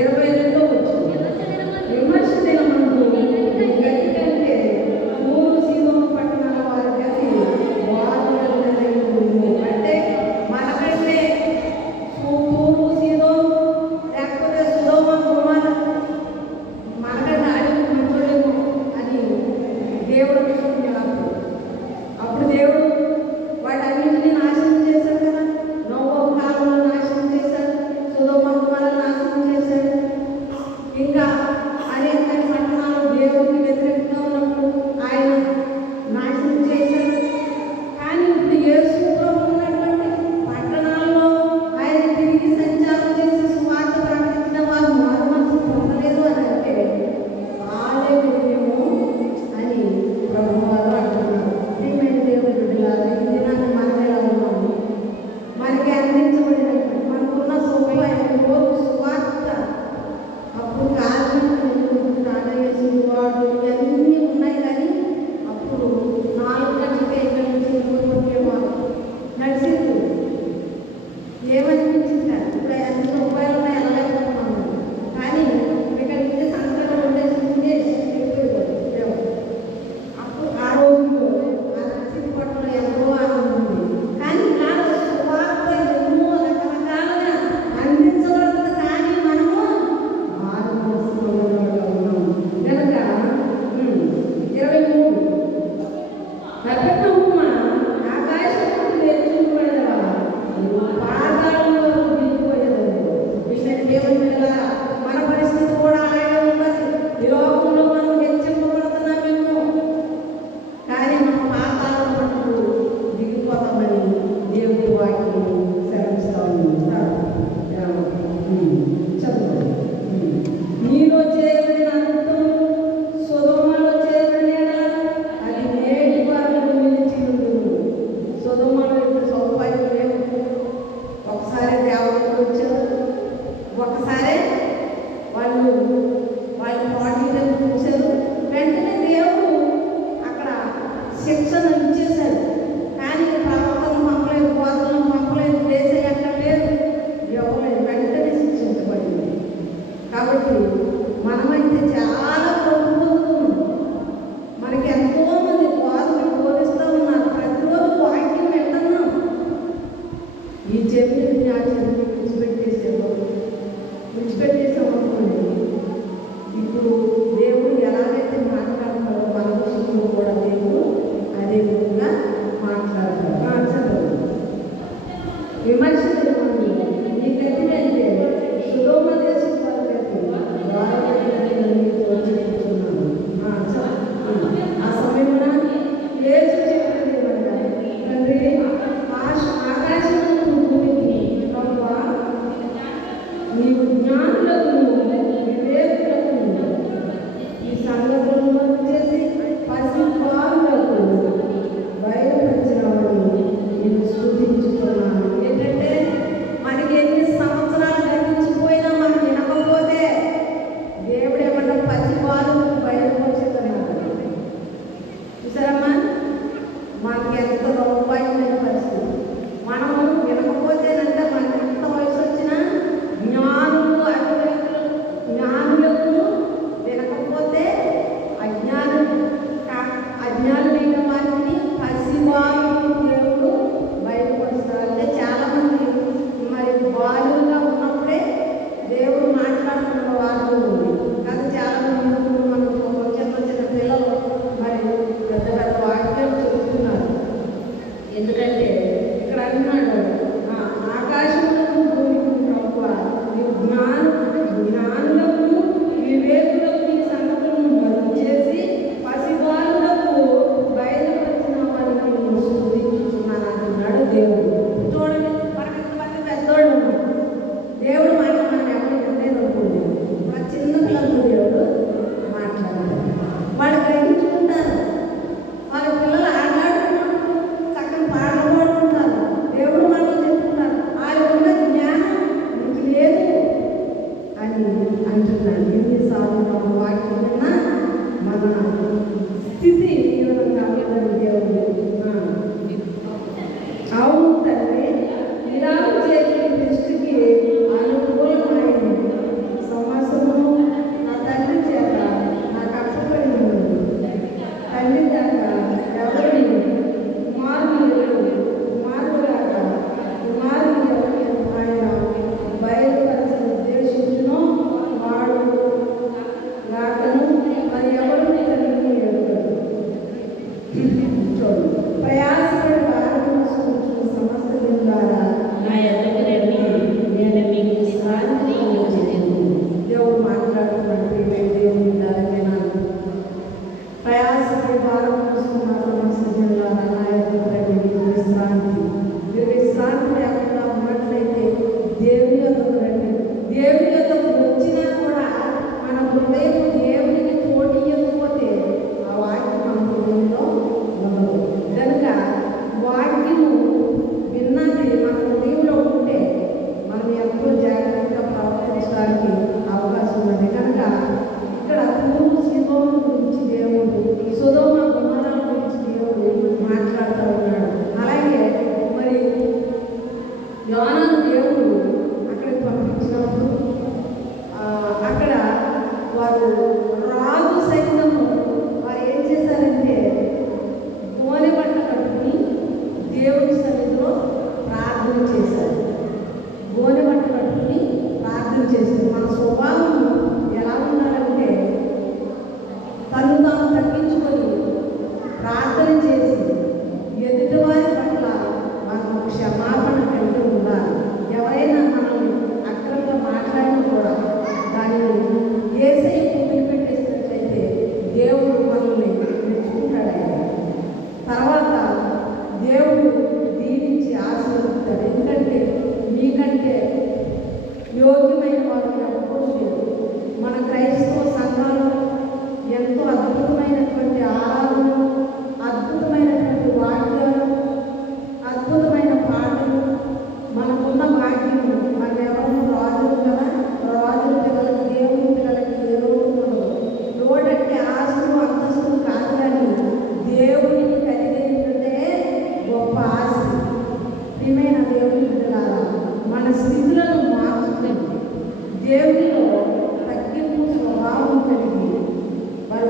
22 వచ్చింది. విమర్శ దినమందు గతి కంటే మూడు సీదోను పట్టణాల వారి గతి వారు అంటే మనకంటే తూరు సీదోను లేకపోతే సుధోమ గుమార మనకంటే ఆడి మంచోడేమో అని దేవుడు అనుకున్నాడు. అప్పుడు దేవుడు వాటన్నింటినీ నాశనం చేశాడు కదా. నోవహు కాలంలో నాశనం చేశాడు, సొదొమ గుమొర్రాను నాశనం చేశాడు. ఇంకా అనేక పట్టణాలు దేవుడికి వ్యతిరేకంగా ఉన్నప్పుడు ఆయన నాశనం చేశాడు. కానీ ఇప్పుడు యేసు ప్రభు ఉన్నటువంటి పట్టణాల్లో ఆయన తిరిగి సంచారం చేసి సువార్త ప్రకటించిన వారు మారు మనసు పొందలేదు అని అంటే ఆలయమేమో అని ప్రభు వారు అంటున్నారు. ప్రియమైన దేవుని బిడ్డలారా, ఈ దినాన్ని మనం ఎలా ఉన్నాము? మనకి అందించబడినటువంటి మనకున్న సౌకర్యాలు సువార్త అప్పుడు కారణం ప్రాణయేసుడు వాడు ఇవన్నీ ఉన్నాయి. కానీ అప్పుడు 4 గంటలకే ఇక్కడ నుంచి ఊరికొచ్చేవారు నడిచింది. ఏమనిపించింది? ఇప్పుడు అన్ని సౌకర్యాలు ఉన్నాయి, వెళ్ళలేకపోతున్నాము. కానీ ఇక్కడ నుంచి సంతకం ఉండేసి అప్పుడు ఆ రోజుల్లో ఆ నడిచిన పట్టులో ఎంతో ఆనందం ఉంది. కానీ నాలో సువార్త ఎన్నో రకరకాలుగా అందించబడుతుంది. కానీ మనము మారు మనసులో ఉన్నవాళ్ళుగా ఉన్నాము కనుక 23 కపెర్నహూమ ఆకాశమునకు లేచుకొనిపోయినవా, పాతాళంలో దిగిపోయేదవు. విషయం దేవుని పిల్లలారా, మన పరిస్థితి కూడా అలాగే ఉన్నది. ఈ లోకంలో మనం హెచ్చింపబడుతున్నామేమో, కానీ మనం పాతాళం మట్టుకు దిగిపోతామని దేవుడి వాక్యం సెలవిస్తా ఉంది. చదువు. నీలో చేయబడిన అద్భుతం సొదొమలో చేయబడిన అది నేటి వరకు నిలిచి ఉండును. సొదొమలో ఇప్పుడు సౌకర్యం లేవు. ఒకసారి దేవతలు వచ్చారు, ఒకసారి వాళ్ళు పార్టీలను చూశారు. వెంటనే దేవుడు అక్కడ శిక్షను ఇచ్చేశాడు. కానీ ప్రవర్తన పంపలేదు, బోధనలు పంపలేదు, వేసే ఎక్కడ లేదు, ఇవ్వలేదు. వెంటనే శిక్షించబడింది. కాబట్టి మనమైతే చాలా పొందుతున్నాం. మనకి ఎంతో మంది బోధనలు బోధిస్తూ ఉన్నారు. ప్రతిరోజు వాక్యం వింటున్నాం. ఈ చెవిని ఆ చెవిని విడిచిపెట్టేసాం అనుకోండి. ఇప్పుడు దేవుడు ఎలాగైతే మాట్లాడతారో మన విషయంలో కూడా దేవుడు అదే విధంగా మాట్లాడతారు. చదువు. విమర్శించడం ఈ గతి అంటే సుధోమ దేశం వారి గతి చెప్తున్నాను. ఆ సమయమున యేసు చెప్పినది ఏమంటే, తండ్రి ఆకాశమునకు భూమికి ప్రభువా, నీవు జ్ఞానులకు వివేకులకు ఈ సంగతులను చేసి పసిపాలులకు బయలుపరిచినామని నేను స్తుతించుతున్నాను. ఏంటంటే మనకి ఎన్ని సంవత్సరాలు గతించిపోయినా మనం వినకపోతే దేవుడు ఏమన్నా పసిపాలు బయలుపరుచుతున్నాడు. చూసారమ్మా, మనకి ఎంత రూపాయలైన పరిస్థితి. మనము వినకపోతేనంటే మనకి ఎంత వయసు వచ్చినా జ్ఞానులకు వినకపోతే అజ్ఞానులైన వారిని పసివారు దేవుడు బయలుపరుస్తారు. అంటే చాలామంది మరి బాలుగా ఉన్నప్పుడే దేవుడు మాట్లాడుతున్న వాళ్ళు ఉంది. కానీ చాలామంది మనం చిన్న చిన్న పిల్లలు మరి పెద్ద పెద్ద వాక్యాలు చెబుతున్నారు. ఎందుకంటే ఇక్కడ అన్నాడు, ఆకాశములకు భూమికి ప్రభువా, నీవు జ్ఞానులకు వివేకులకు ఈ సంగతులను బయలు చేసి పసిబాలులకు బయలుపరిచినామని నేను స్తుతించుచున్నాను అంటున్నాడు దేవుడు. చూడండి, మనకి ఇంతమంది పెద్దోళ్ళు ఉన్నారు. దేవుడు మనం ఎవరు వినలేదు అనుకోండి. మన చిన్న దేవునిలో తగ్గింపు స్వభావం కలిగి వారు